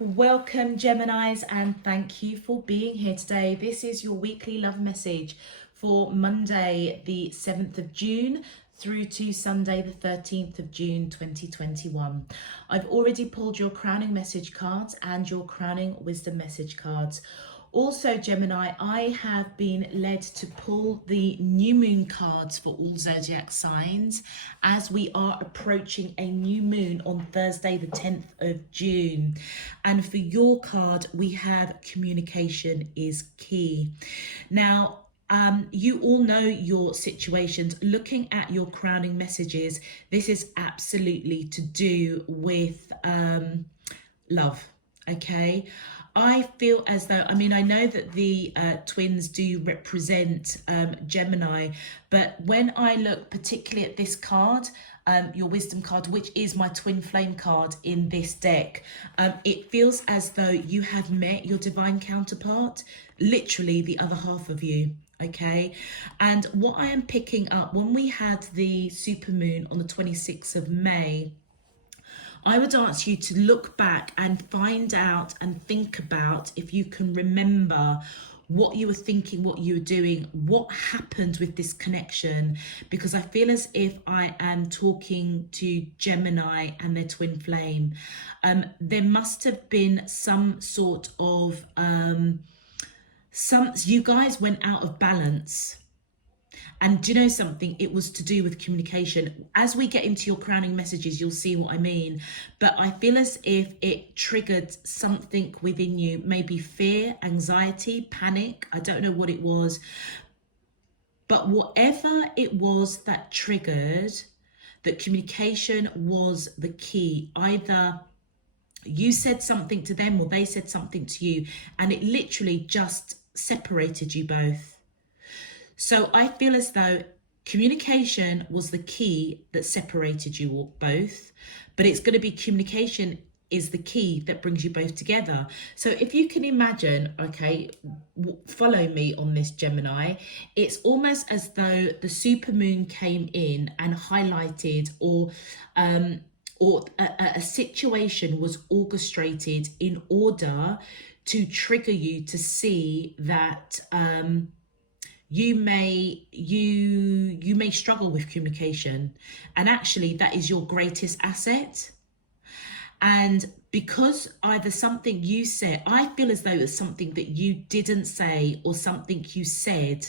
Welcome, Geminis, and thank you for being here today. This is your weekly love message for Monday, the 7th of June through to Sunday, the 13th of June, 2021. I've already pulled your crowning message cards and your crowning wisdom message cards. Also, Gemini, I have been led to pull the new moon cards for all zodiac signs as we are approaching a new moon on Thursday, the 10th of June. And for your card, we have communication is key. Now, you all know your situations. Looking at your crowning messages, this is absolutely to do with love. Okay, I feel as though, I mean, I know that the twins do represent Gemini, but when I look particularly at this card, your wisdom card, which is my twin flame card in this deck, it feels as though you have met your divine counterpart, literally the other half of you. Okay, and what I am picking up, when we had the supermoon on the 26th of May, I would ask you to look back and find out and think about if you can remember what you were thinking, what you were doing, what happened with this connection, because I feel as if I am talking to Gemini and their twin flame. There must have been some sort of, you guys went out of balance. And do you know something? It was to do with communication. As we get into your crowning messages, you'll see what I mean. But I feel as if it triggered something within you, maybe fear, anxiety, panic. I don't know what it was. But whatever it was that triggered, that communication was the key. Either you said something to them or they said something to you, and it literally just separated you both. So I feel as though communication was the key that separated you both, but it's going to be communication is the key that brings you both together. So if you can imagine, okay, follow me on this, Gemini, it's almost as though the supermoon came in and highlighted or a situation was orchestrated in order to trigger you to see that you may struggle with communication, and actually that is your greatest asset. And because either something you said, I feel as though it's something that you didn't say or something you said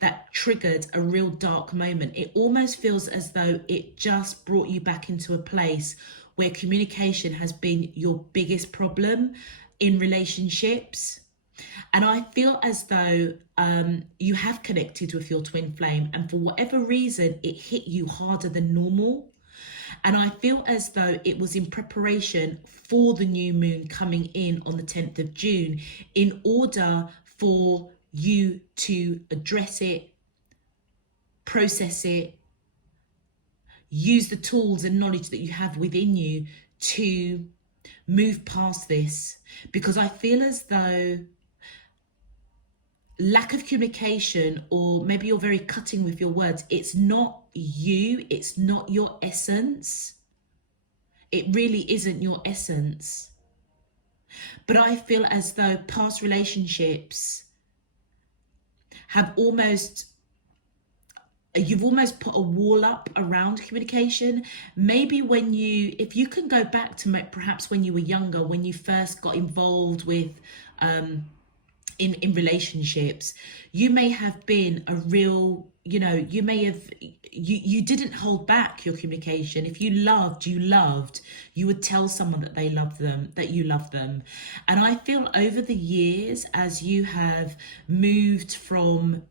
that triggered a real dark moment. It almost feels as though it just brought you back into a place where communication has been your biggest problem in relationships. And I feel as though you have connected with your twin flame, and for whatever reason, it hit you harder than normal. And I feel as though it was in preparation for the new moon coming in on the 10th of June in order for you to address it, process it, use the tools and knowledge that you have within you to move past this. Because I feel as though lack of communication, or maybe you're very cutting with your words, it's not you, it's not your essence. It really isn't your essence. But I feel as though past relationships have you've almost put a wall up around communication. Maybe if you can go back to perhaps when you were younger, when you first got involved with in relationships, you may have been a real, you may have, you didn't hold back your communication. If you loved, you would tell someone that they love them, that you love them. And I feel over the years, as you have moved from,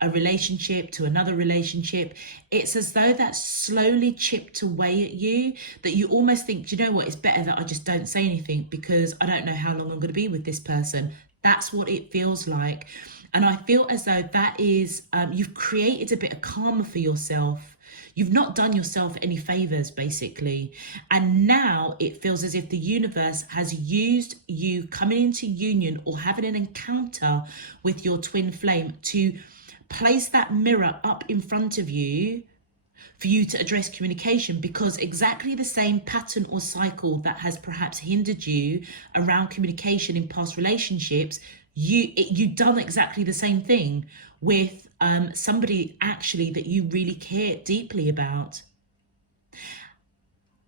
a relationship to another relationship, it's as though that's slowly chipped away at you, that you almost think, do you know what, it's better that I just don't say anything because I don't know how long I'm going to be with this person. That's what it feels like. And I feel as though that is, you've created a bit of karma for yourself. You've not done yourself any favors, basically. And now it feels as if the universe has used you coming into union or having an encounter with your twin flame to place that mirror up in front of you for you to address communication, because exactly the same pattern or cycle that has perhaps hindered you around communication in past relationships, you've done exactly the same thing with somebody actually that you really care deeply about.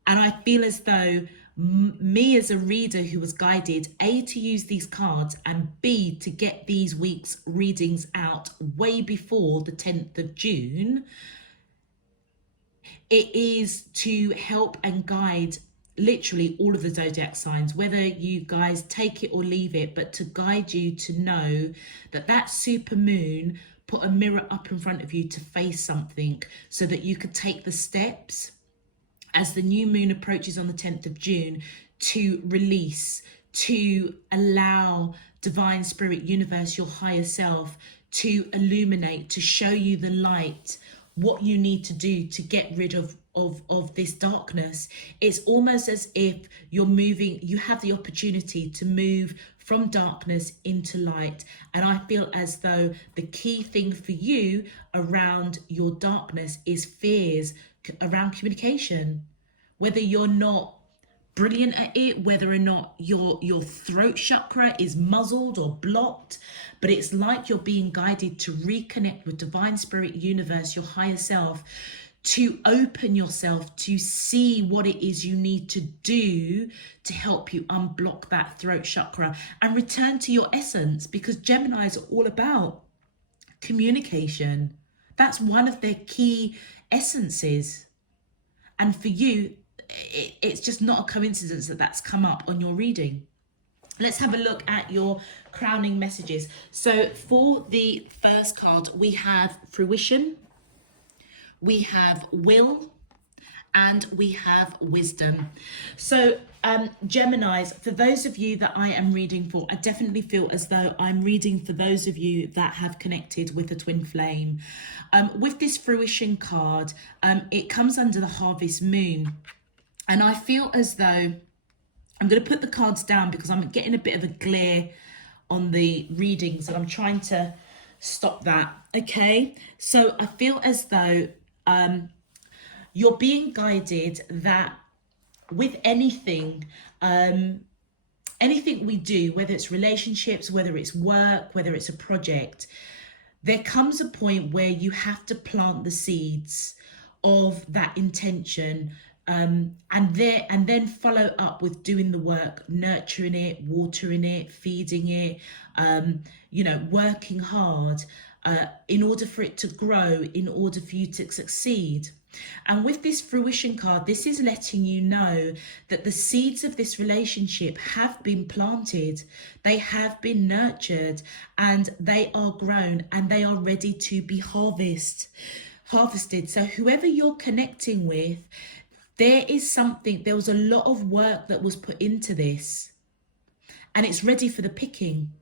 And I feel as though me as a reader who was guided, A, to use these cards, and B, to get these week's readings out way before the 10th of June, it is to help and guide literally all of the zodiac signs, whether you guys take it or leave it, but to guide you to know that that super moon put a mirror up in front of you to face something so that you could take the steps as the new moon approaches on the 10th of June to release, to allow divine spirit, universe, your higher self to illuminate, to show you the light, what you need to do to get rid of this darkness. It's almost as if you're moving, you have the opportunity to move from darkness into light. And I feel as though the key thing for you around your darkness is fears around communication. Whether you're not brilliant at it, whether or not your throat chakra is muzzled or blocked, but it's like you're being guided to reconnect with divine spirit, universe, your higher self, to open yourself to see what it is you need to do to help you unblock that throat chakra and return to your essence, because Geminis are all about communication. That's one of their key essences. And for you, it's just not a coincidence that that's come up on your reading. Let's have a look at your crowning messages. So for the first card, we have fruition, we have will, and we have wisdom. So Geminis, for those of you that I am reading for, I definitely feel as though I'm reading for those of you that have connected with the twin flame. With this fruition card, it comes under the harvest moon. And I feel as though I'm going to put the cards down because I'm getting a bit of a glare on the readings and I'm trying to stop that. Okay, so I feel as though you're being guided that with anything, anything we do, whether it's relationships, whether it's work, whether it's a project, there comes a point where you have to plant the seeds of that intention, and then follow up with doing the work, nurturing it, watering it, feeding it, working hard in order for it to grow, in order for you to succeed. And with this fruition card, this is letting you know that the seeds of this relationship have been planted, they have been nurtured, and they are grown and they are ready to be harvested. So whoever you're connecting with, there was a lot of work that was put into this and it's ready for the picking.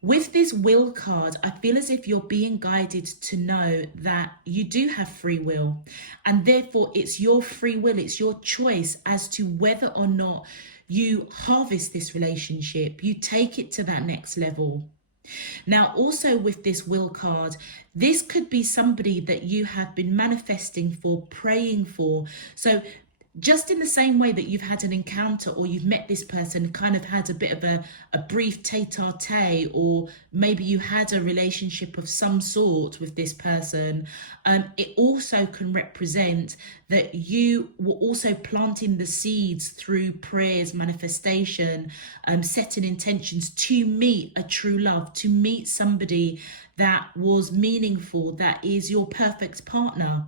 With this will card, I feel as if you're being guided to know that you do have free will, and therefore it's your free will, it's your choice as to whether or not you harvest this relationship, you take it to that next level. Now, also with this will card, this could be somebody that you have been manifesting for, praying for. So just in the same way that you've had an encounter or you've met this person, kind of had a bit of a brief tete-a-tete, or maybe you had a relationship of some sort with this person, it also can represent that you were also planting the seeds through prayers, manifestation, setting intentions to meet a true love, to meet somebody that was meaningful, that is your perfect partner.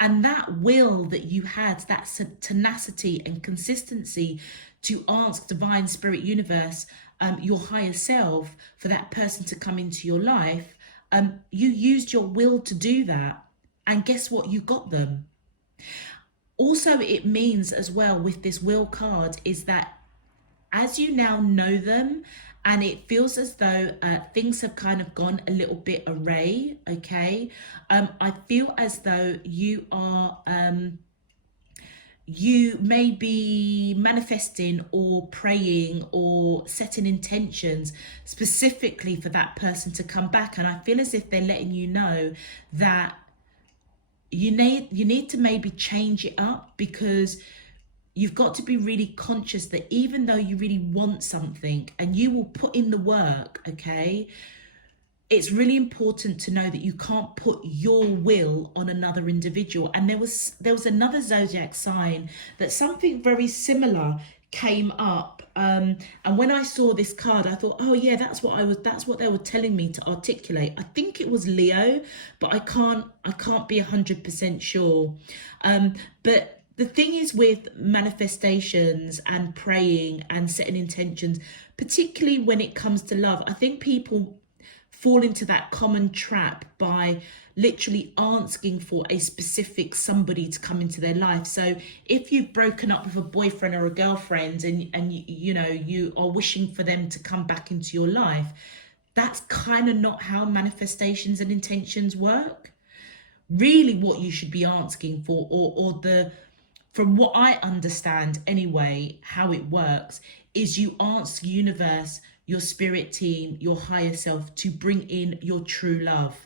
And that will that you had, that tenacity and consistency to ask divine spirit, universe, your higher self, for that person to come into your life, you used your will to do that. And guess what? You got them. Also, it means as well with this will card is that as you now know them, and it feels as though things have kind of gone a little bit array, okay? I feel as though you are, you may be manifesting or praying or setting intentions specifically for that person to come back. And I feel as if they're letting you know that you need to maybe change it up, because you've got to be really conscious that even though you really want something and you will put in the work, okay, it's really important to know that you can't put your will on another individual. And there was another zodiac sign that something very similar came up, and when I saw this card, I thought, oh yeah, that's what they were telling me to articulate. I think it was Leo, but I can't be 100% sure. But the thing is with manifestations and praying and setting intentions, particularly when it comes to love, I think people fall into that common trap by literally asking for a specific somebody to come into their life. So if you've broken up with a boyfriend or a girlfriend, and you are wishing for them to come back into your life, that's kind of not how manifestations and intentions work. Really what you should be asking for, or from what I understand anyway, how it works is you ask universe, your spirit team, your higher self to bring in your true love.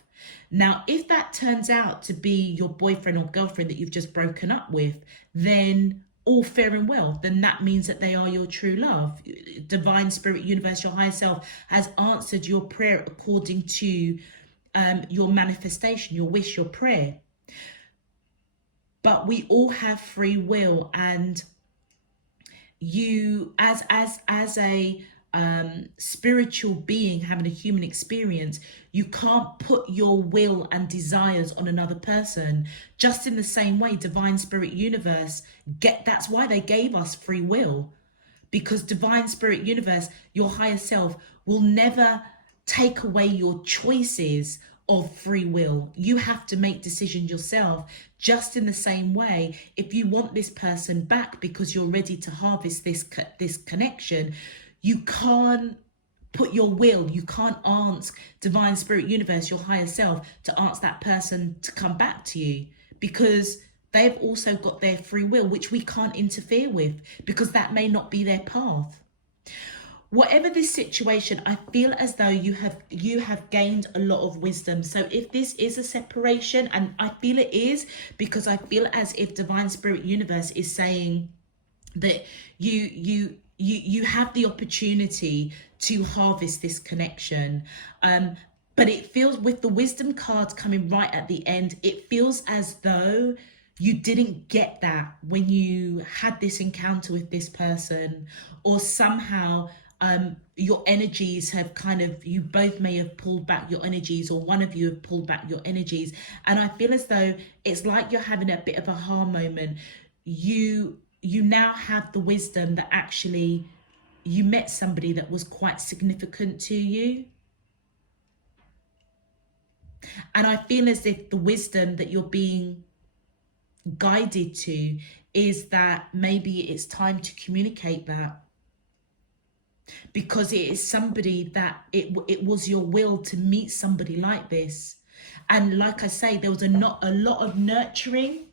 Now, if that turns out to be your boyfriend or girlfriend that you've just broken up with, then all fair and well. Then that means that they are your true love. Divine spirit, universe, your higher self has answered your prayer according to your manifestation, your wish, your prayer. But we all have free will, and you as a spiritual being having a human experience, you can't put your will and desires on another person. Just in the same way, divine spirit universe, that's why they gave us free will, because divine spirit universe, your higher self, will never take away your choices of free will. You have to make decisions yourself. Just in the same way, if you want this person back because you're ready to harvest this connection, you can't put your will, you can't ask divine spirit universe, your higher self, to ask that person to come back to you, because they've also got their free will, which we can't interfere with, because that may not be their path. Whatever this situation, I feel as though you have gained a lot of wisdom. So if this is a separation, and I feel it is, because I feel as if divine spirit universe is saying that you have the opportunity to harvest this connection. But it feels, with the wisdom cards coming right at the end, it feels as though you didn't get that when you had this encounter with this person, or somehow your energies have you both may have pulled back your energies, or one of you have pulled back your energies. And I feel as though it's like you're having a bit of a aha moment. You now have the wisdom that actually you met somebody that was quite significant to you. And I feel as if the wisdom that you're being guided to is that maybe it's time to communicate that, because it is somebody that it was your will to meet somebody like this. And like I say, there was a lot of nurturing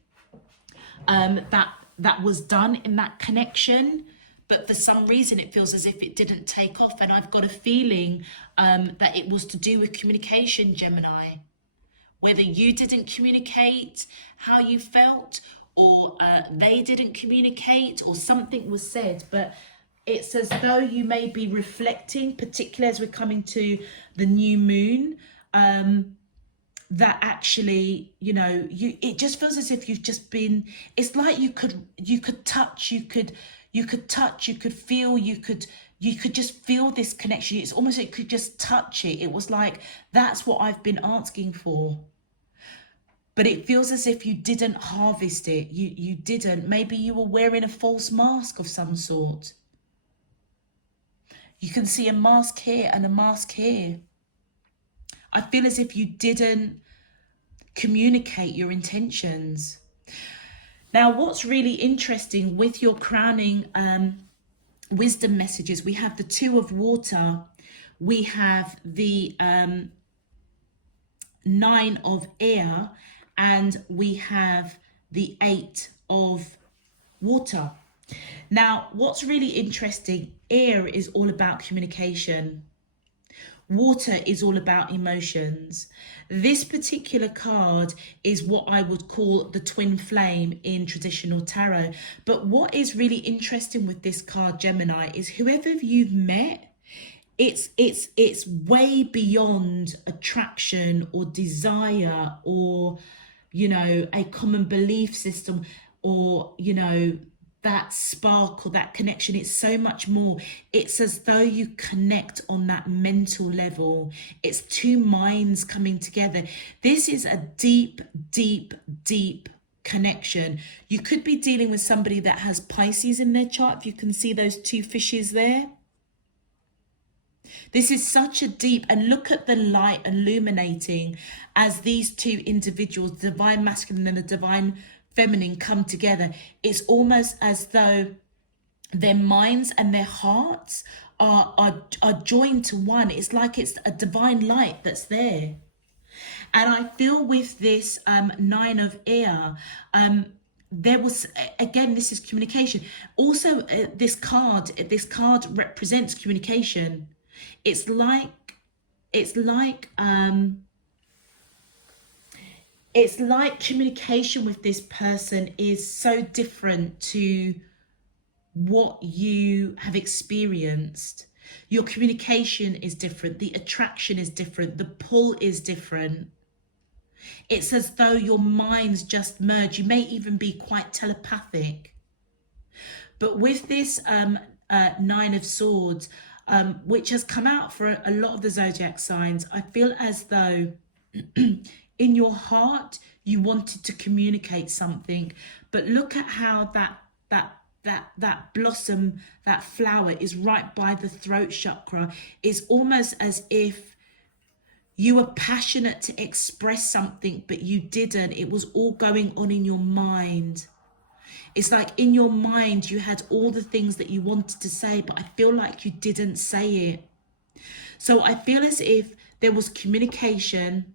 that was done in that connection, but for some reason it feels as if it didn't take off. And I've got a feeling that it was to do with communication, Gemini. Whether you didn't communicate how you felt, or they didn't communicate, or something was said, but it's as though you may be reflecting, particularly as we're coming to the new moon, that actually, it just feels as if you've just been, it's like you could touch, you could feel, you could just feel this connection. It's almost like you could just touch it. It was like, that's what I've been asking for. But it feels as if you didn't harvest it. You didn't. Maybe you were wearing a false mask of some sort. You can see a mask here and a mask here. I feel as if you didn't communicate your intentions. Now, what's really interesting with your crowning wisdom messages, we have the Two of Water, we have the Nine of Air, and we have the Eight of Water. Now, what's really interesting, air is all about communication. Water is all about emotions. This particular card is what I would call the twin flame in traditional tarot. But what is really interesting with this card, Gemini, is whoever you've met, it's way beyond attraction or desire or, you know, a common belief system or, you know, that spark or that connection. It's so much more. It's as though you connect on that mental level. It's two minds coming together. This is a deep, deep, deep connection. You could be dealing with somebody that has Pisces in their chart. If you can see those two fishes there. This is such a deep, and look at the light illuminating as these two individuals, the divine masculine and the divine feminine, come together. It's almost as though their minds and their hearts are joined to one. It's like it's a divine light that's there. And I feel with this Nine of Air, there was, again, this is communication. Also, this card represents communication. It's like communication with this person is so different to what you have experienced. Your communication is different. The attraction is different. The pull is different. It's as though your minds just merge. You may even be quite telepathic. But with this Nine of Swords, which has come out for a lot of the zodiac signs, I feel as though in your heart you wanted to communicate something, but look at how that blossom, that flower is right by the throat chakra. It's almost as if you were passionate to express something, but you didn't. It was all going on in your mind. It's like in your mind you had all the things that you wanted to say, but I feel like you didn't say it. So I feel as if there was communication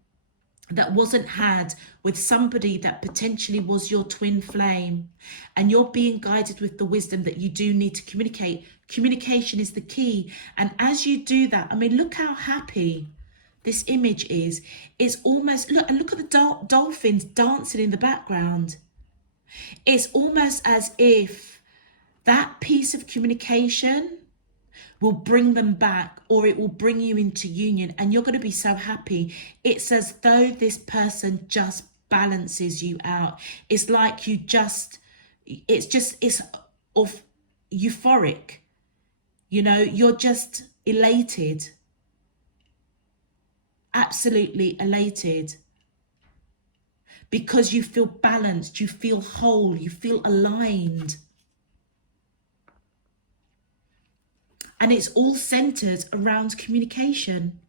that wasn't had with somebody that potentially was your twin flame, and you're being guided with the wisdom that you do need to communicate. Communication is the key. And as you do that, I mean, look how happy this image is. It's almost, look at the dolphins dancing in the background. It's almost as if that piece of communication will bring them back, or it will bring you into union, and you're going to be so happy. It's as though this person just balances you out. It's like it's of euphoric, you know, you're just elated, absolutely elated, because you feel balanced, you feel whole, you feel aligned. And it's all centered around communication.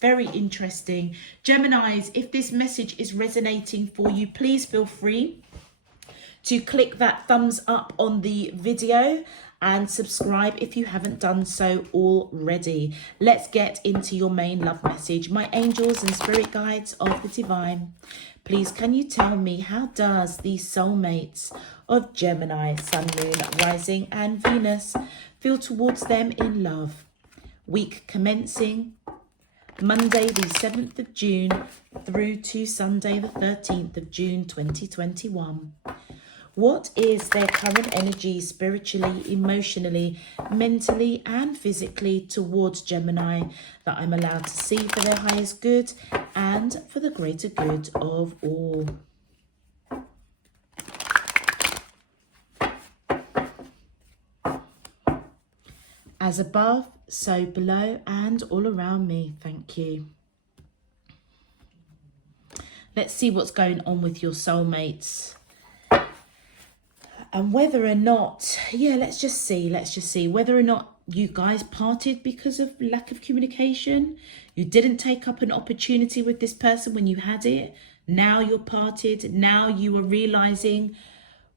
Very interesting. Geminis, if this message is resonating for you, please feel free to click that thumbs up on the video and subscribe if you haven't done so already. Let's get into your main love message. My angels and spirit guides of the divine, please can you tell me, how does the soulmates of Gemini, Sun, Moon, Rising and Venus feel towards them in love? Week commencing Monday the 7th of June through to Sunday the 13th of June 2021. What is their current energy spiritually, emotionally, mentally and physically towards Gemini that I'm allowed to see for their highest good and for the greater good of all? As above, so below and all around me. Thank you. Let's see what's going on with your soulmates. And whether or not, let's just see whether or not you guys parted because of lack of communication. You didn't take up an opportunity with this person when you had it. Now you're parted. Now you are realizing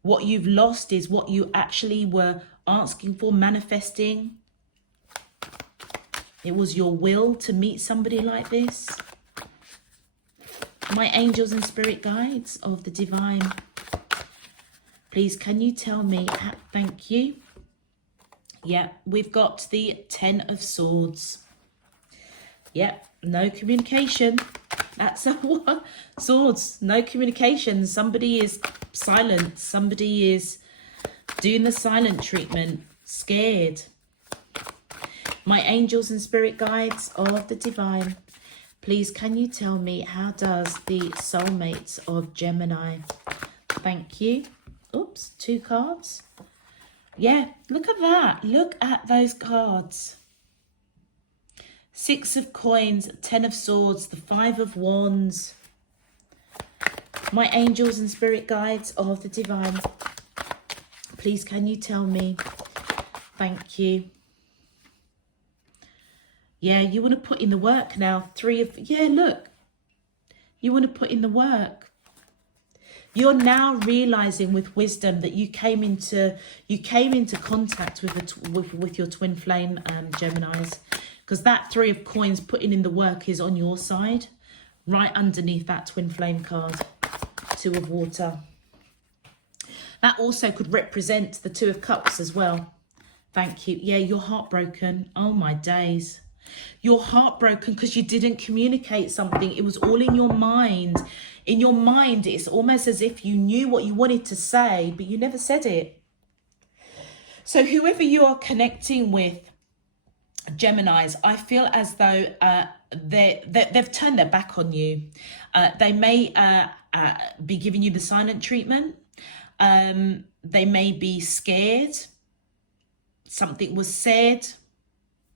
what you've lost is what you actually were asking for, manifesting. It was your will to meet somebody like this. My angels and spirit guides of the divine, please can you tell me, thank you. Yeah, we've got the 10 of Swords. Yep, no communication. That's what swords, no communication. Somebody is silent. Somebody is doing the silent treatment, scared. My angels and spirit guides of the divine, please can you tell me, how does the soulmates of Gemini? Thank you. Oops, 2 cards. Yeah, look at that. Look at those cards. 6 of coins, 10 of swords, the 5 of wands. My angels and spirit guides of the divine, please can you tell me? Thank you. Yeah, you want to put in the work now. 3 of, yeah, look. You want to put in the work. You're now realizing with wisdom that you came into contact with your twin flame, Geminis, because that 3 of coins, putting in the work, is on your side, right underneath that twin flame card. 2 of water. That also could represent the 2 of cups as well. Thank you. Yeah, you're heartbroken. Oh my days. You're heartbroken because you didn't communicate something. It was all in your mind. In your mind, it's almost as if you knew what you wanted to say, but you never said it. So whoever you are connecting with, Geminis, I feel as though they've turned their back on you. They may be giving you the silent treatment. They may be scared. Something was said,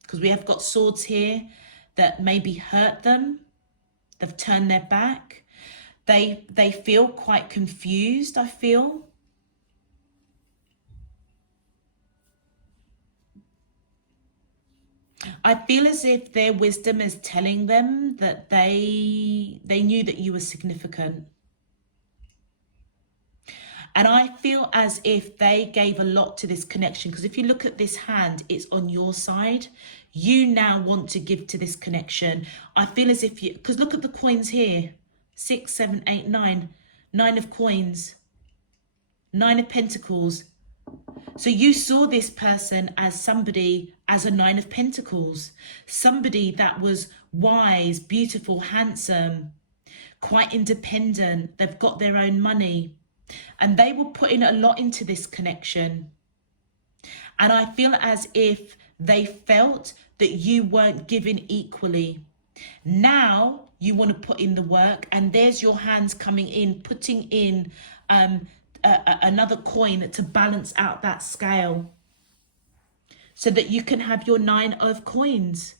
because we have got swords here, that maybe hurt them. They've turned their back. They feel quite confused, I feel. I feel as if their wisdom is telling them that they knew that you were significant. And I feel as if they gave a lot to this connection, because if you look at this hand, it's on your side. You now want to give to this connection. I feel as if you, because look at the coins here. 6, 7, 8, 9. 9 of coins. 9 of pentacles. So you saw this person as somebody, as a 9 of pentacles. Somebody that was wise, beautiful, handsome, quite independent. They've got their own money. And they were putting a lot into this connection. And I feel as if they felt that you weren't giving equally. Now you want to put in the work, and there's your hands coming in, putting in another coin to balance out that scale, so that you can have your 9 of coins,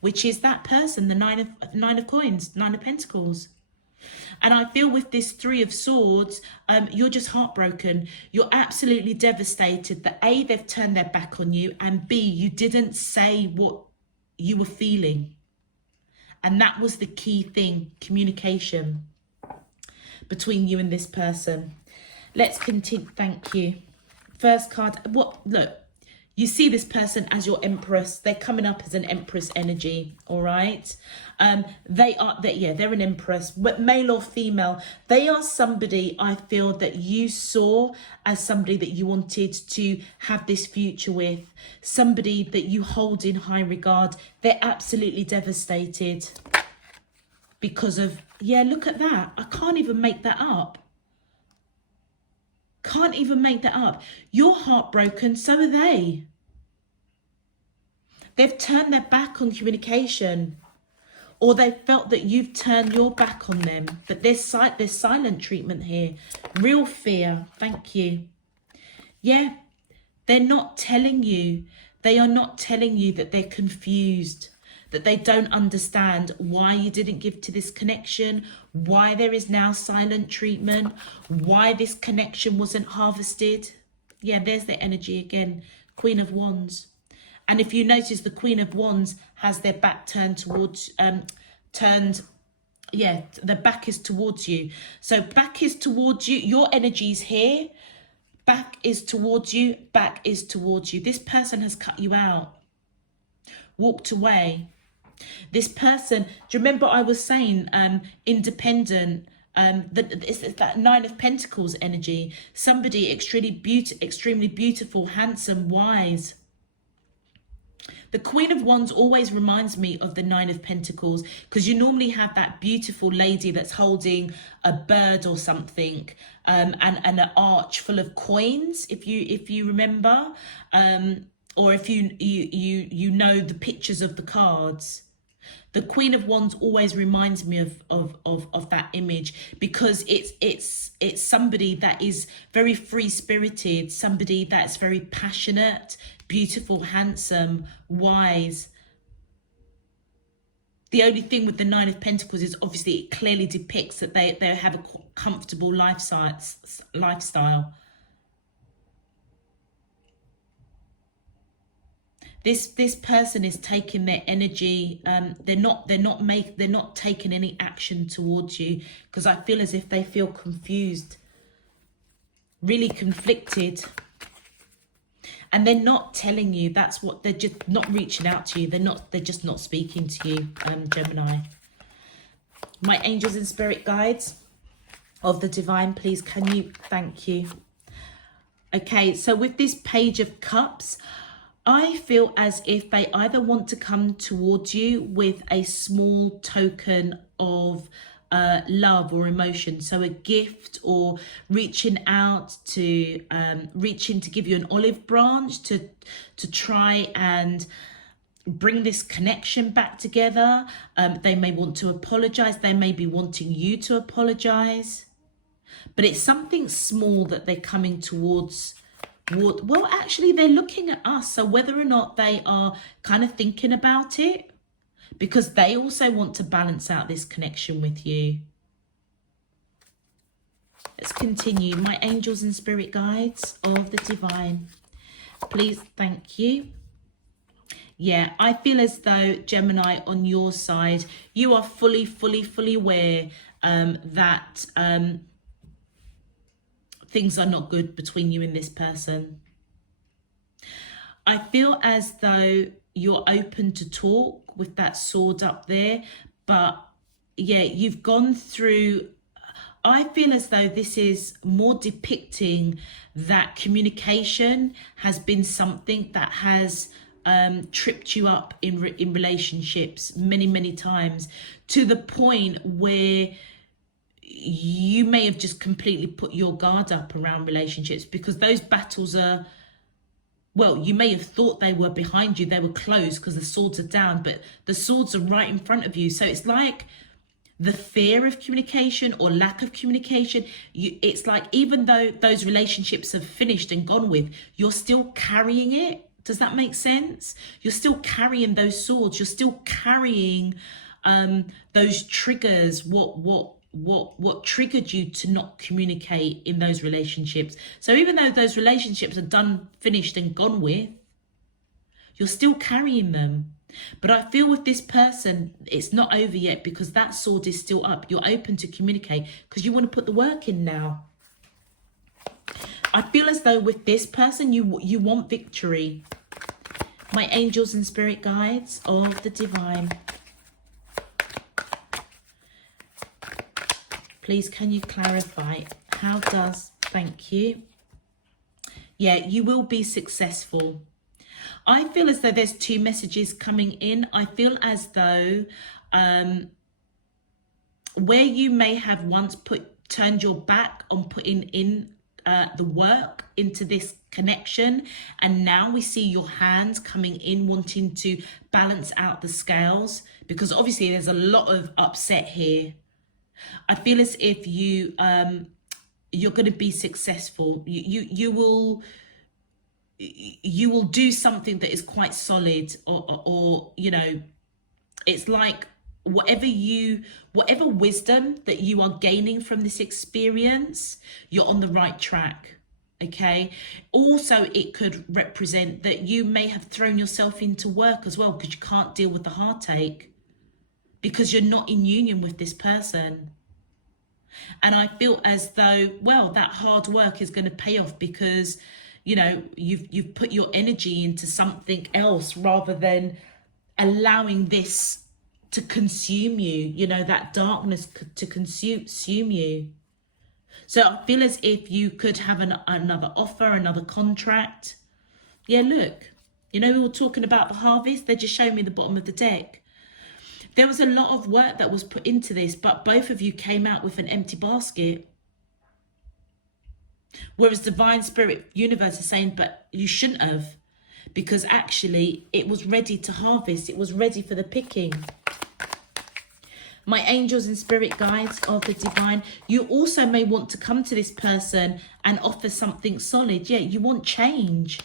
which is that person, the 9 of coins, 9 of pentacles. And I feel with this 3 of swords, you're just heartbroken. You're absolutely devastated that A, they've turned their back on you, and B, you didn't say what you were feeling. And that was the key thing, communication between you and this person. Let's continue. Thank you. First card. What? Look, you see this person as your empress. They're coming up as an empress energy. All right. They're an empress, but male or female. They are somebody I feel that you saw as somebody that you wanted to have this future with, somebody that you hold in high regard. They're absolutely devastated because of, yeah, look at that. I can't even make that up. Can't even make that up. You're heartbroken, so are they. They've turned their back on communication, or they felt that you've turned your back on them. But there's silent treatment here. Real fear. Thank you. Yeah, they're not telling you. They are not telling you that they're confused, that they don't understand why you didn't give to this connection, why there is now silent treatment, why this connection wasn't harvested. Yeah, there's the energy again. Queen of Wands. And if you notice, the Queen of Wands has their back turned towards, the back is towards you. So back is towards you. Your energy's here. Back is towards you. Back is towards you. This person has cut you out, walked away. This person, do you remember I was saying independent? It's that 9 of Pentacles energy. Somebody extremely beautiful, handsome, wise. The Queen of Wands always reminds me of the Nine of Pentacles, because you normally have that beautiful lady that's holding a bird or something, and an arch full of coins, if you remember, or if you know the pictures of the cards. The Queen of Wands always reminds me of that image, because it's somebody that is very free-spirited, somebody that's very passionate, beautiful, handsome, wise. The only thing with the Nine of Pentacles is obviously it clearly depicts that they have a comfortable lifestyle. This person is taking their energy. They're not taking any action towards you, because I feel as if they feel confused, really conflicted, and they're not telling you. That's what they're just not reaching out to you. They're just not speaking to you, Gemini. My angels and spirit guides of the divine, please can you, thank you. Okay, so with this Page of Cups, I feel as if they either want to come towards you with a small token of love or emotion, so a gift, or reaching out to reaching to give you an olive branch to try and bring this connection back together. They may want to apologize, they may be wanting you to apologize, but it's something small that they're coming towards. Well, actually they're looking at us, so whether or not they are kind of thinking about it, because they also want to balance out this connection with you. Let's continue. My angels and spirit guides of the divine, please, thank you. Yeah, I feel as though, Gemini, on your side, you are fully aware that things are not good between you and this person. I feel as though you're open to talk with that sword up there, but yeah, you've gone through. I feel as though this is more depicting that communication has been something that has tripped you up in relationships many times, to the point where you may have just completely put your guard up around relationships, because those battles are, well, you may have thought they were behind you, they were closed because the swords are down, but the swords are right in front of you. So it's like the fear of communication or lack of communication, it's like even though those relationships have finished and gone with, you're still carrying it. Does that make sense? You're still carrying those swords, you're still carrying those triggers, what triggered you to not communicate in those relationships. So even though those relationships are done, finished and gone with, you're still carrying them. But I feel with this person, it's not over yet, because that sword is still up. You're open to communicate because you want to put the work in now. I feel as though with this person, you want victory. My angels and spirit guides of the divine, please can you clarify, how does, thank you. Yeah, you will be successful. I feel as though there's two messages coming in. I feel as though where you may have once turned your back on putting in the work into this connection, and now we see your hands coming in wanting to balance out the scales, because obviously there's a lot of upset here. I feel as if you're going to be successful. You will do something that is quite solid, or you know, it's like whatever wisdom that you are gaining from this experience, you're on the right track. Okay, also it could represent that you may have thrown yourself into work as well, because you can't deal with the heartache, because you're not in union with this person. And I feel as though, well, that hard work is going to pay off, because you know you've put your energy into something else rather than allowing this to consume you, you know, that darkness to consume you. So I feel as if you could have another offer, another contract. Yeah, look, You know, we were talking about the harvest. They're just showing me the bottom of the deck. There was a lot of work that was put into this, but both of you came out with an empty basket. Whereas Divine Spirit Universe is saying, but you shouldn't have, because actually it was ready to harvest. It was ready for the picking. My angels and spirit guides of the divine, you also may want to come to this person and offer something solid. Yeah, you want change.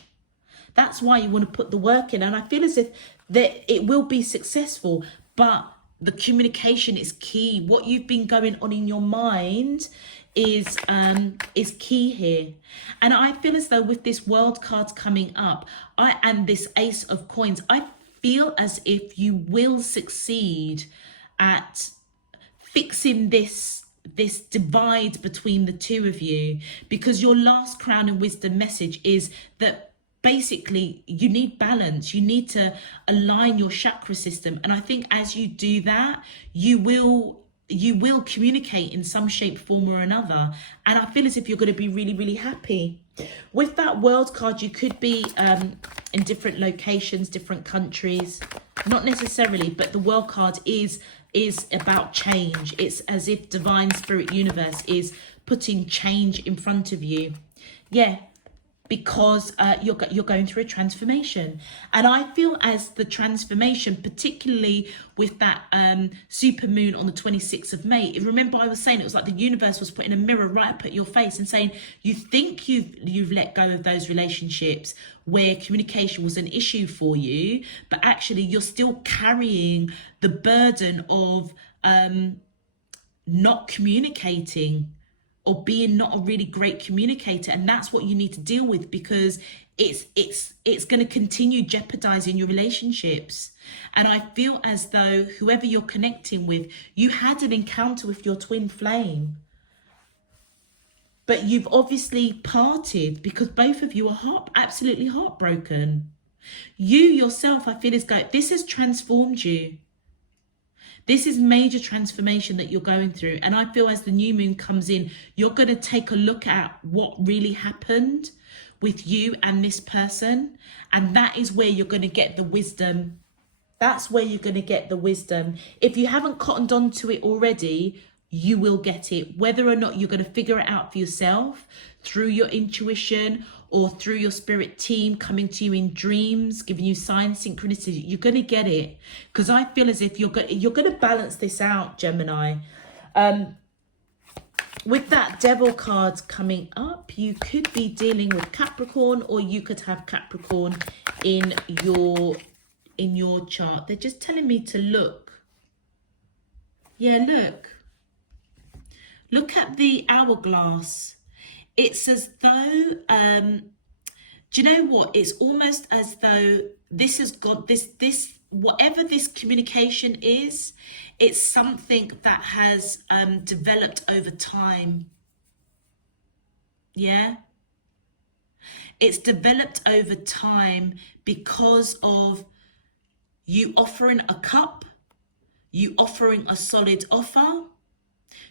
That's why you want to put the work in. And I feel as if that it will be successful, but the communication is key. What you've been going on in your mind is key here. And I feel as though with this world cards coming up, and this ace of coins, I feel as if you will succeed at fixing this divide between the two of you, because your last crown and wisdom message is that basically you need balance. You need to align your chakra system, and I think as you do that, you will communicate in some shape, form or another, and I feel as if you're going to be really, really happy. With that world card, you could be in different locations, different countries, not necessarily, but the world card is about change. It's as if Divine Spirit Universe is putting change in front of you. Yeah, because you're going through a transformation. And I feel as the transformation, particularly with that super moon on the 26th of May, remember I was saying it was like the universe was putting a mirror right up at your face and saying, you think you've let go of those relationships where communication was an issue for you, but actually you're still carrying the burden of not communicating, or being not a really great communicator, and that's what you need to deal with, because it's going to continue jeopardizing your relationships. And I feel as though whoever you're connecting with, you had an encounter with your twin flame, but you've obviously parted because both of you are absolutely heartbroken. You yourself, I feel, this has transformed you. This is major transformation that you're going through. And I feel as the new moon comes in, you're going to take a look at what really happened with you and this person. And that is where you're going to get the wisdom. That's where you're going to get the wisdom. If you haven't cottoned on to it already, you will get it. Whether or not you're going to figure it out for yourself through your intuition or through your spirit team coming to you in dreams, giving you signs, synchronicity, you're going to get it. Because I feel as if you're going to balance this out, Gemini. With that devil card coming up, you could be dealing with Capricorn, or you could have Capricorn in your chart. They're just telling me to look. Yeah, look at the hourglass. It's as though, do you know what? It's almost as though this has got this, whatever this communication is, it's something that has developed over time. Yeah. It's developed over time because of you offering a cup, you offering a solid offer,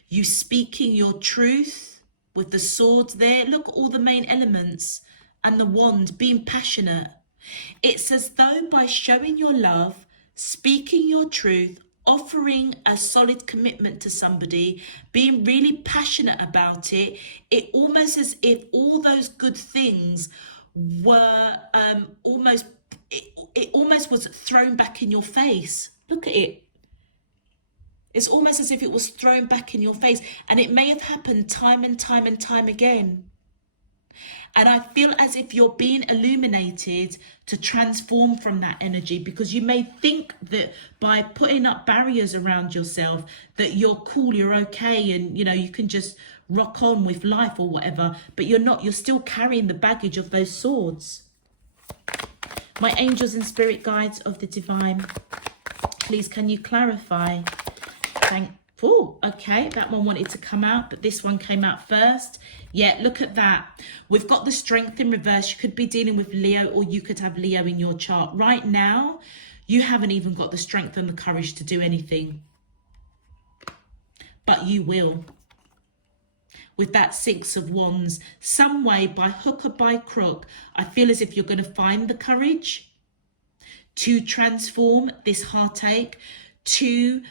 you speaking your truth with the swords there. Look at all the main elements and the wand, being passionate. It's as though by showing your love, speaking your truth, offering a solid commitment to somebody, being really passionate about it, it almost as if all those good things were it almost was thrown back in your face. Look at it. It's almost as if it was thrown back in your face, and it may have happened time and time and time again. And I feel as if you're being illuminated to transform from that energy, because you may think that by putting up barriers around yourself that you're cool, you're okay, and you can just rock on with life or whatever, but you're not. You're still carrying the baggage of those swords. My angels and spirit guides of the divine, please can you clarify? Oh, okay, that one wanted to come out, but this one came out first. Yeah, look at that. We've got the strength in reverse. You could be dealing with Leo, or you could have Leo in your chart. Right now, you haven't even got the strength and the courage to do anything. But you will. With that Six of Wands, some way, by hook or by crook, I feel as if you're going to find the courage. to transform this heartache, to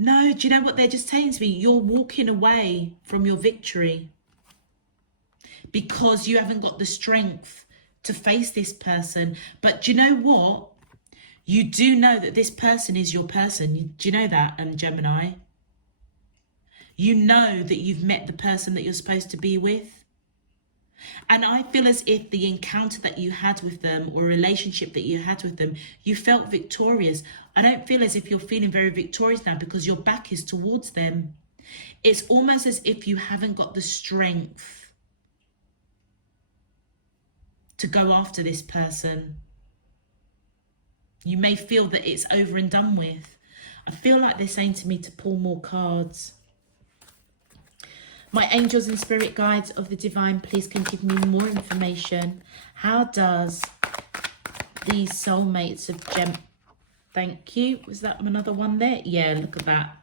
no, do you know what they're just saying to me? You're walking away from your victory because you haven't got the strength to face this person. But do you know what? You do know that this person is your person. Do you know that, Gemini? You know that you've met the person that you're supposed to be with. And I feel as if the encounter that you had with them, or relationship that you had with them, you felt victorious. I don't feel as if you're feeling very victorious now because your back is towards them. It's almost as if you haven't got the strength to go after this person. You may feel that it's over and done with. I feel like they're saying to me to pull more cards. My angels and spirit guides of the divine, please can give me more information. How does these soulmates of Thank you. Was that another one there? Yeah, look at that.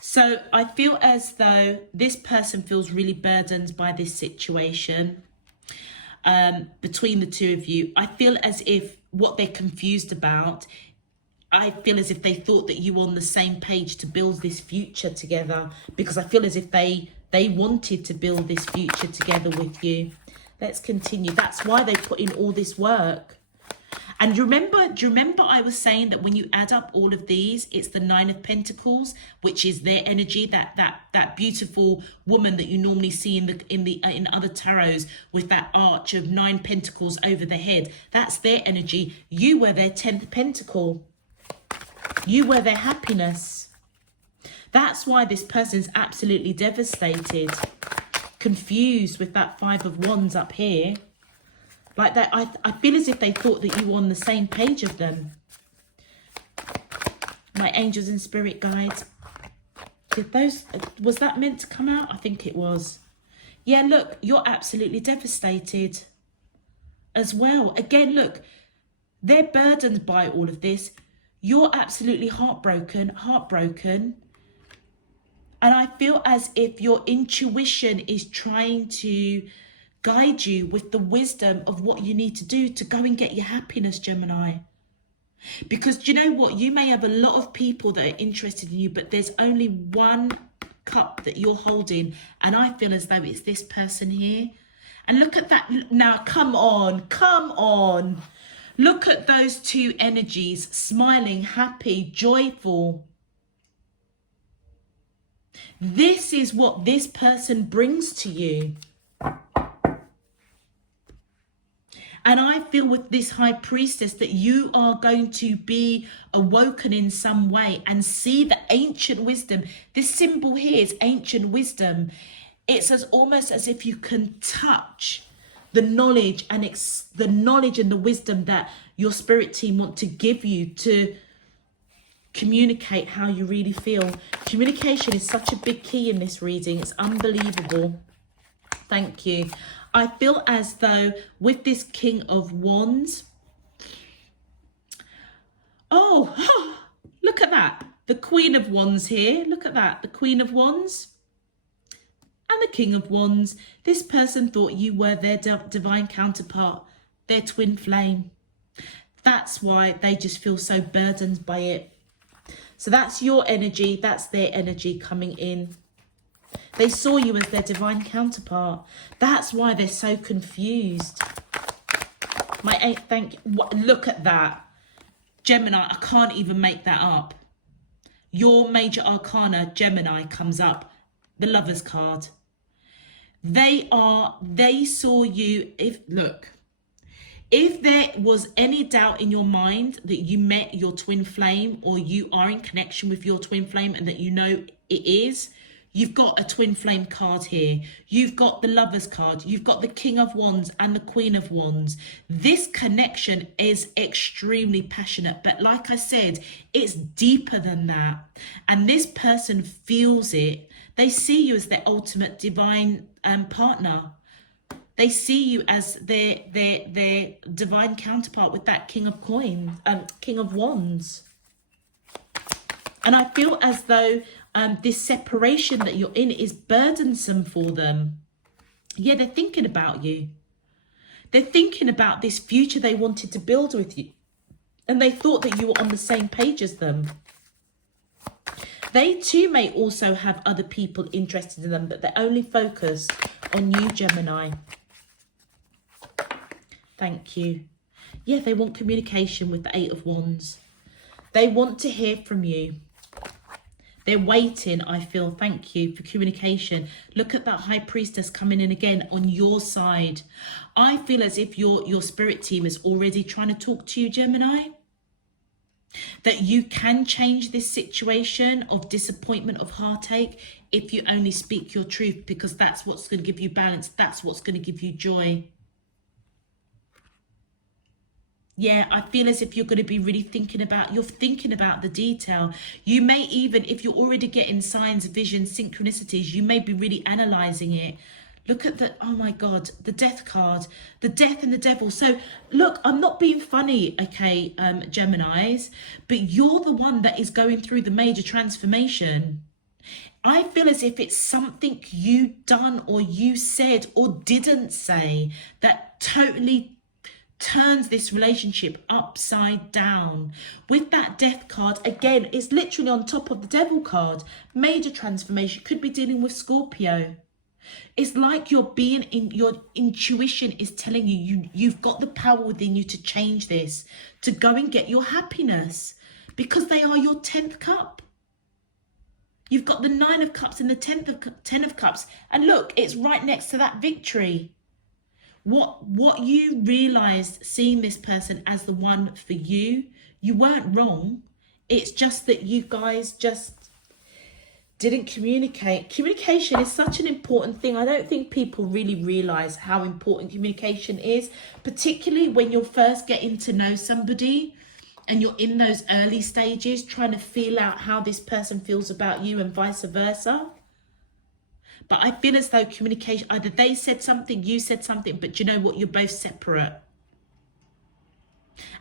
So I feel as though this person feels really burdened by this situation between the two of you. I feel as if what they're confused about, I feel as if they thought that you were on the same page to build this future together, because I feel as if they wanted to build this future together with you. Let's continue. That's why they put in all this work. And do you remember I was saying that when you add up all of these, it's the Nine of Pentacles, which is their energy, that beautiful woman that you normally see in other tarots with that arch of 9 pentacles over the head. That's their energy. You were their 10th pentacle. You were their happiness. That's why this person's absolutely devastated, confused with that 5 of Wands up here. Like that, I feel as if they thought that you were on the same page of them. My angels and spirit guides. Was that meant to come out? I think it was. Yeah, look, you're absolutely devastated as well. Again, look, they're burdened by all of this. You're absolutely heartbroken. And I feel as if your intuition is trying to guide you with the wisdom of what you need to do to go and get your happiness, Gemini. Because do you know what? You may have a lot of people that are interested in you, but there's only one cup that you're holding. And I feel as though it's this person here. And look at that. Now, come on. Look at those two energies, smiling, happy, joyful. This is what this person brings to you. And I feel with this high priestess that you are going to be awoken in some way and see the ancient wisdom. This symbol here is ancient wisdom. It's almost as if you can touch the knowledge and the wisdom that your spirit team want to give you to communicate how you really feel. Communication is such a big key in this reading. It's unbelievable. Thank you. I feel as though with this King of Wands, oh, look at that. The Queen of Wands here. Look at that. The Queen of Wands and the King of Wands. This person thought you were their divine counterpart, their twin flame. That's why they just feel so burdened by it. So that's your energy. That's their energy coming in. They saw you as their divine counterpart. That's why they're so confused. Look at that. Gemini, I can't even make that up. Your major arcana, Gemini, comes up. The Lovers card. They saw you, if there was any doubt in your mind that you met your twin flame or you are in connection with your twin flame and that you know it is, you've got a twin flame card here. You've got the Lovers card. You've got the King of Wands and the Queen of Wands. This connection is extremely passionate. But like I said, it's deeper than that. And this person feels it. They see you as their ultimate divine partner. They see you as their divine counterpart with that King of Wands. And I feel as though this separation that you're in is burdensome for them. Yeah, they're thinking about you. They're thinking about this future they wanted to build with you. And they thought that you were on the same page as them. They too may also have other people interested in them, but they're only focused on you, Gemini. Thank you. Yeah, they want communication with the Eight of Wands. They want to hear from you. They're waiting, I feel, thank you, for communication. Look at that High Priestess coming in again on your side. I feel as if your spirit team is already trying to talk to you, Gemini. That you can change this situation of disappointment, of heartache, if you only speak your truth, because that's what's going to give you balance. That's what's going to give you joy. Yeah, I feel as if you're going to be really thinking about the detail. You may even, if you're already getting signs, visions, synchronicities, you may be really analysing it. Look at the, oh my God, the Death card, the Death and the Devil. So look, I'm not being funny, okay, Geminis, but you're the one that is going through the major transformation. I feel as if it's something you done or you said or didn't say that totally turns this relationship upside down. With that Death card, again, it's literally on top of the Devil card. Major transformation, could be dealing with Scorpio. It's like your intuition is telling you've got the power within you to change this, to go and get your happiness, because they are your 10th cup. You've got the 9 of Cups and the 10 of Cups. And look, it's right next to that Victory. What you realised seeing this person as the one for you, you weren't wrong. It's just that you guys just didn't communicate. Communication is such an important thing. I don't think people really realise how important communication is, particularly when you're first getting to know somebody and you're in those early stages trying to feel out how this person feels about you and vice versa. But I feel as though communication, either they said something, you said something, but you know what? You're both separate.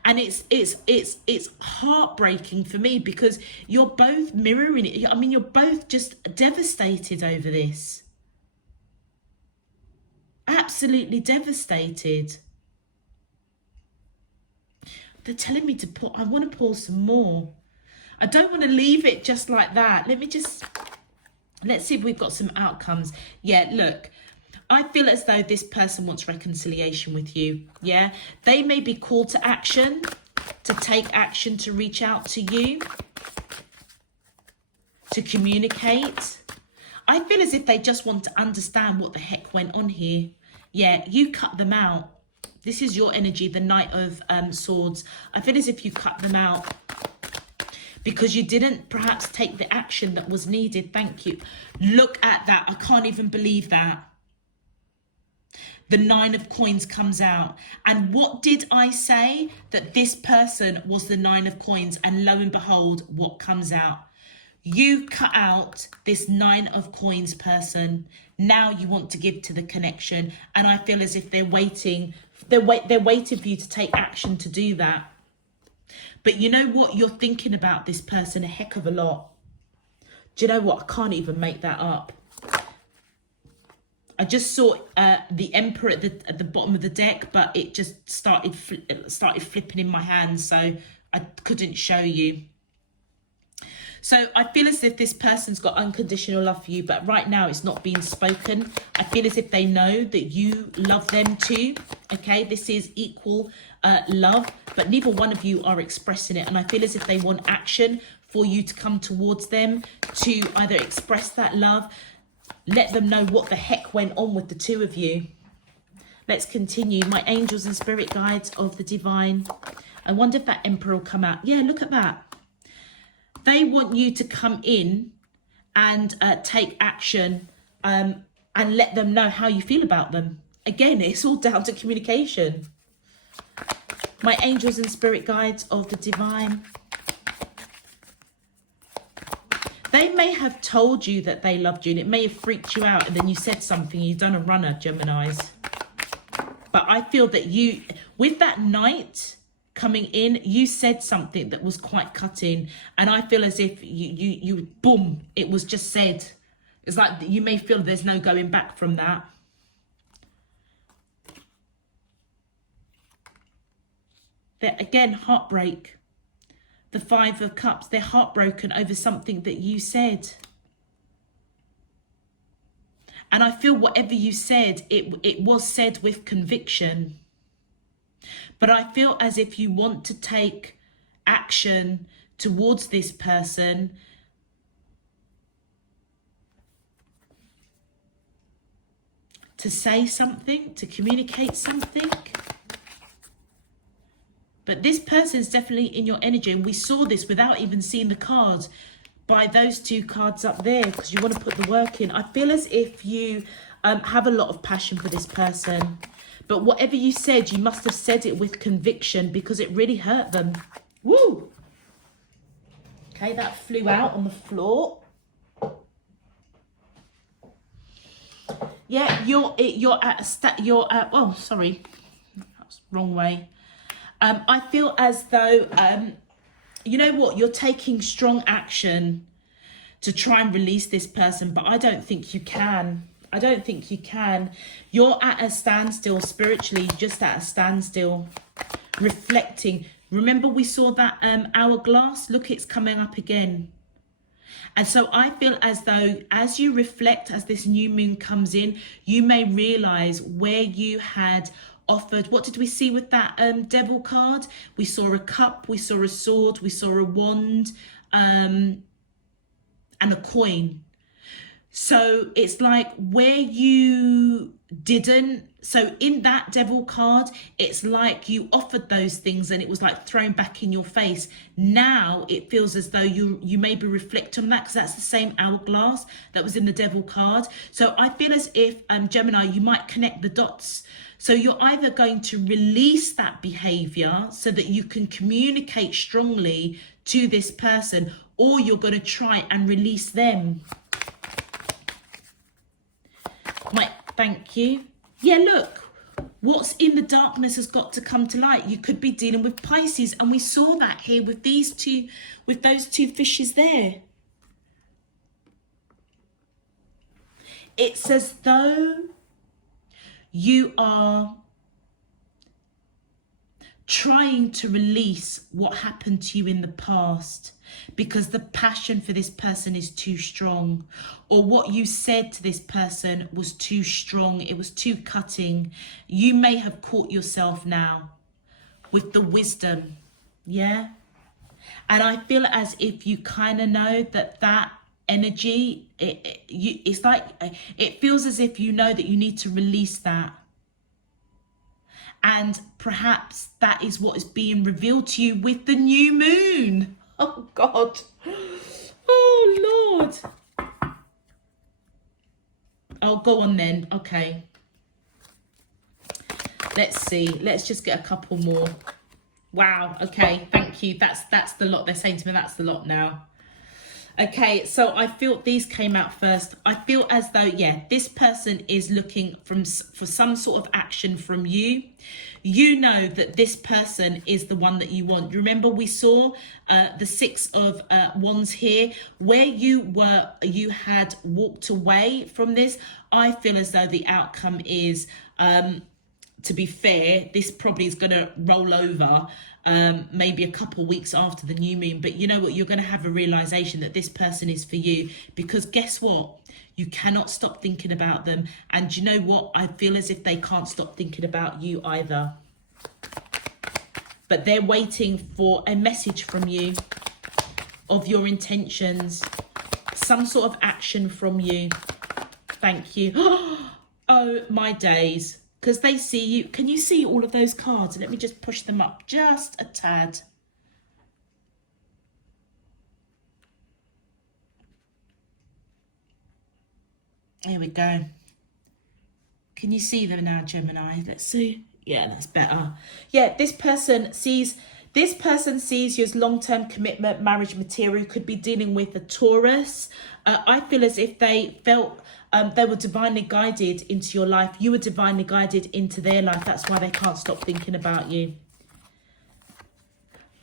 And it's heartbreaking for me because you're both mirroring it. I mean, you're both just devastated over this. Absolutely devastated. They're telling me to pour, I want to pour some more. I don't want to leave it just like that. Let's see if we've got some outcomes. Yeah, look, I feel as though this person wants reconciliation with you. Yeah, they may be called to action, to take action, to reach out to you, to communicate. I feel as if they just want to understand what the heck went on here. Yeah, you cut them out. This is your energy, the Knight of Swords. I feel as if you cut them out because you didn't perhaps take the action that was needed. Thank you. Look at that. I can't even believe that. The 9 of Coins comes out. And what did I say? That this person was the 9 of Coins. And lo and behold, what comes out? You cut out this 9 of Coins person. Now you want to give to the connection. And I feel as if they're waiting. They're waiting for you to take action to do that. But you know what? You're thinking about this person a heck of a lot. Do you know what? I can't even make that up. I just saw the Emperor at the bottom of the deck, but it just started flipping in my hand, so I couldn't show you. So I feel as if this person's got unconditional love for you, but right now it's not being spoken. I feel as if they know that you love them too. Okay, this is equal love, but neither one of you are expressing it. And I feel as if they want action for you to come towards them to either express that love, let them know what the heck went on with the two of you. Let's continue. My angels and spirit guides of the divine. I wonder if that Emperor will come out. Yeah, look at that. They want you to come in and take action and let them know how you feel about them. Again, it's all down to communication. My angels and spirit guides of the divine. They may have told you that they loved you and it may have freaked you out and then you said something, you've done a runner, Geminis. But I feel that you, with that Knight coming in, you said something that was quite cutting, and I feel as if you boom, it was just said. It's like you may feel there's no going back from that. There again, heartbreak. The Five of Cups, they're heartbroken over something that you said. And I feel whatever you said, it was said with conviction. But I feel as if you want to take action towards this person. To say something, to communicate something. But this person's definitely in your energy. And we saw this without even seeing the cards by those two cards up there, because you want to put the work in. I feel as if you have a lot of passion for this person. But whatever you said, you must have said it with conviction because it really hurt them. Woo! Okay, that flew out on the floor. Yeah, you're at oh, sorry. That's the wrong way. I feel as though, you know what, you're taking strong action to try and release this person, but I don't think you can. I don't think you can. You're at a standstill spiritually, just at a standstill, reflecting. Remember we saw that hourglass? Look, it's coming up again. And so I feel as though as you reflect, as this new moon comes in, you may realize where you had offered. What did we see with that devil card? We saw a cup, we saw a sword, we saw a wand, and a coin. So it's like where you didn't. So in that devil card, it's like you offered those things and it was like thrown back in your face. Now it feels as though you maybe reflect on that, because that's the same hourglass that was in the devil card. So I feel as if, Gemini, you might connect the dots. So you're either going to release that behavior so that you can communicate strongly to this person, or you're going to try and release them. Thank you. Yeah, look, what's in the darkness has got to come to light. You could be dealing with Pisces, and we saw that here with these two, with those two fishes there. It's as though you are trying to release what happened to you in the past because the passion for this person is too strong, or what you said to this person was too strong, it was too cutting. You may have caught yourself now with the wisdom, yeah? And I feel as if you kind of know that energy, it's like, it feels as if you know that you need to release that. And perhaps that is what is being revealed to you with the new moon. Oh, God. Oh, Lord. Oh, go on then. Okay. Let's see. Let's just get a couple more. Wow. Okay. Thank you. That's the lot. They're saying to me that's the lot now. Okay, so I feel these came out first. I feel as though, yeah, this person is looking for some sort of action from you. You know that this person is the one that you want. Remember, we saw the Six of Wands here, where you had walked away from this. I feel as though the outcome is, to be fair, this probably is going to roll over maybe a couple weeks after the new moon. But you know what? You're going to have a realization that this person is for you, because guess what? You cannot stop thinking about them. And you know what? I feel as if they can't stop thinking about you either. But they're waiting for a message from you of your intentions, some sort of action from you. Thank you. Oh, my days. Because they see you. Can you see all of those cards? Let me just push them up just a tad. Here we go. Can you see them now, Gemini? Let's see. Yeah, that's better. Yeah, this person sees you as long-term commitment, marriage material. Could be dealing with a Taurus. I feel as if they felt they were divinely guided into your life. You were divinely guided into their life. That's why they can't stop thinking about you.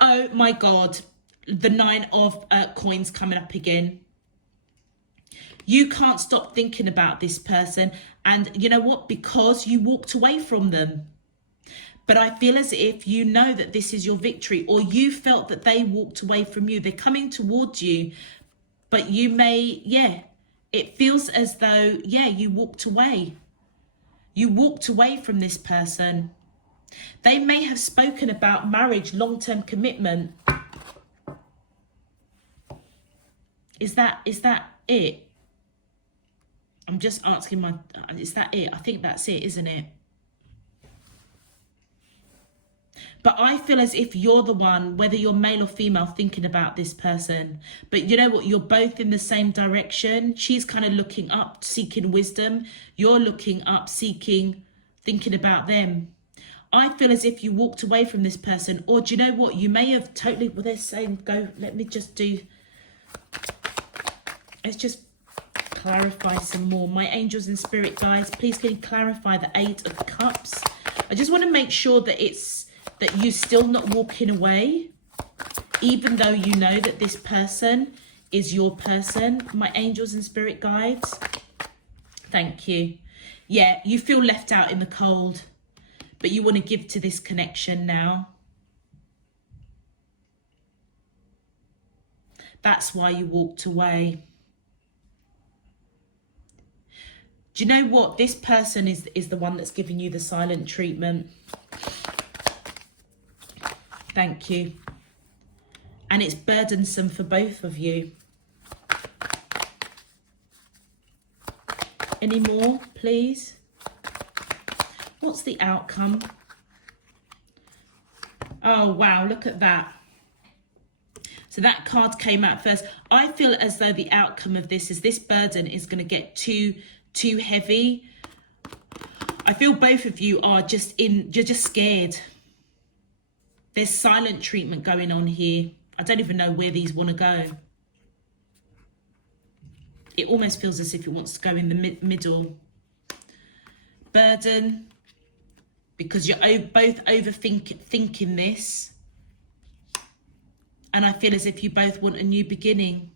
Oh my God. The 9 of coins coming up again. You can't stop thinking about this person. And you know what? Because you walked away from them. But I feel as if you know that this is your victory, or you felt that they walked away from you. They're coming towards you, but you may, it feels as though, you walked away. You walked away from this person. They may have spoken about marriage, long-term commitment. Is that it? I'm just asking is that it? I think that's it, isn't it? But I feel as if you're the one, whether you're male or female, thinking about this person. But you know what? You're both in the same direction. She's kind of looking up, seeking wisdom. You're looking up, seeking, thinking about them. I feel as if you walked away from this person. Or do you know what? You may have totally, well, they're saying, let's just clarify some more. My angels and spirit guides, please can you clarify the 8 of Cups? I just want to make sure that that you're still not walking away, even though you know that this person is your person. My angels and spirit guides, thank you. Yeah, you feel left out in the cold, but you want to give to this connection now. That's why you walked away. Do you know what? This person is the one that's giving you the silent treatment. Thank you. And it's burdensome for both of you. Any more, please? What's the outcome? Oh, wow, look at that. So that card came out first. I feel as though the outcome of this is this burden is going to get too heavy. I feel both of you are you're just scared. There's silent treatment going on here. I don't even know where these want to go. It almost feels as if it wants to go in the middle. Burden, because you're both overthinking this. And I feel as if you both want a new beginning.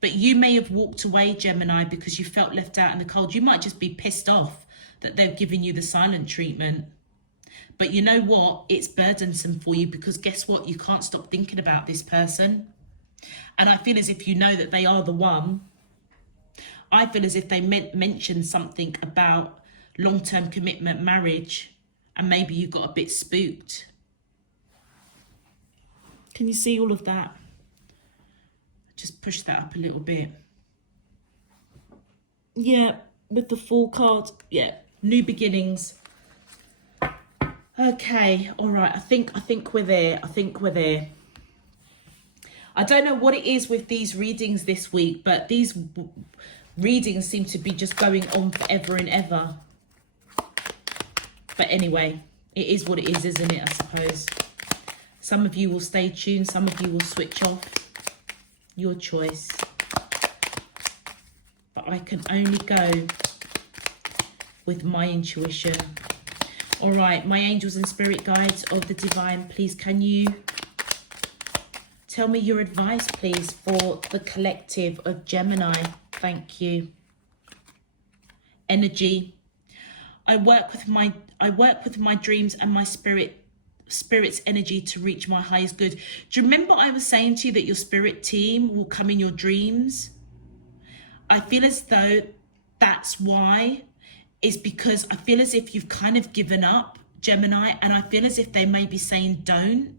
But you may have walked away, Gemini, because you felt left out in the cold. You might just be pissed off that they've given you the silent treatment. But you know what? It's burdensome for you because guess what? You can't stop thinking about this person. And I feel as if you know that they are the one. I feel as if they mentioned something about long-term commitment, marriage, and maybe you got a bit spooked. Can you see all of that? Just push that up a little bit. Yeah, with the Fool card. Yeah, new beginnings. Okay, all right. I think we're there. I don't know what it is with these readings this week, but these readings seem to be just going on forever and ever. But anyway, it is what it is, isn't it, I suppose. Some of you will stay tuned, some of you will switch off. Your choice. But I can only go with my intuition. All right, my angels and spirit guides of the divine, please can you tell me your advice, please, for the collective of Gemini? Thank you. Energy. I work with my dreams and my spirit's energy to reach my highest good. Do you remember I was saying to you that your spirit team will come in your dreams? I feel as though that's why. Is because I feel as if you've kind of given up, Gemini, and I feel as if they may be saying don't.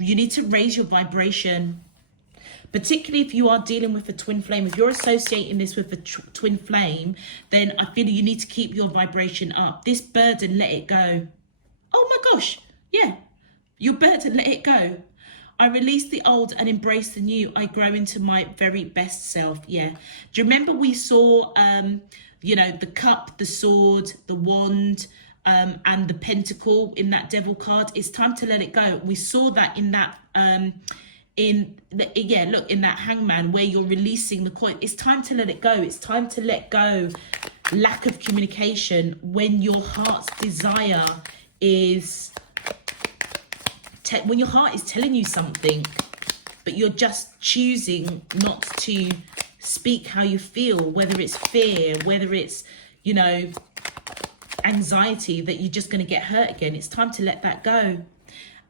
You need to raise your vibration, particularly if you are dealing with a twin flame. If you're associating this with a twin flame, then I feel you need to keep your vibration up. This burden, let it go. Oh my gosh, yeah, your burden, let it go. I release the old and embrace the new. I grow into my very best self. Yeah. Do you remember we saw, the cup, the sword, the wand, and the pentacle in that devil card? It's time to let it go. We saw that in that, in that hangman where you're releasing the coin. It's time to let it go. It's time to let go. Lack of communication when your heart's desire is when your heart is telling you something, but you're just choosing not to speak how you feel, whether it's fear, whether it's, you know, anxiety that you're just going to get hurt again. It's time to let that go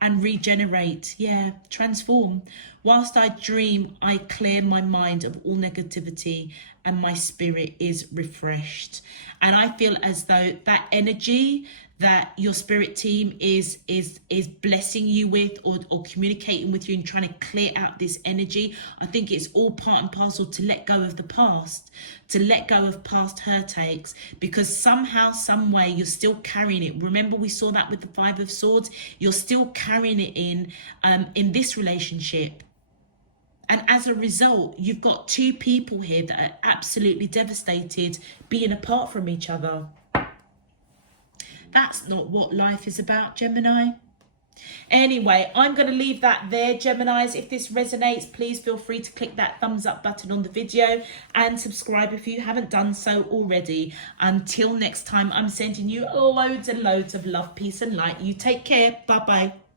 and regenerate. Yeah, transform. Whilst I dream, I clear my mind of all negativity and my spirit is refreshed. And I feel as though that energy that your spirit team is blessing you with, or communicating with you and trying to clear out this energy, I think it's all part and parcel to let go of the past, to let go of past hurt aches, because somehow, some way, you're still carrying it. Remember, we saw that with the Five of Swords. You're still carrying it in this relationship. And as a result, you've got two people here that are absolutely devastated being apart from each other. That's not what life is about, Gemini. Anyway, I'm going to leave that there, Geminis. If this resonates, please feel free to click that thumbs up button on the video and subscribe if you haven't done so already. Until next time, I'm sending you loads and loads of love, peace and light. You take care. Bye-bye.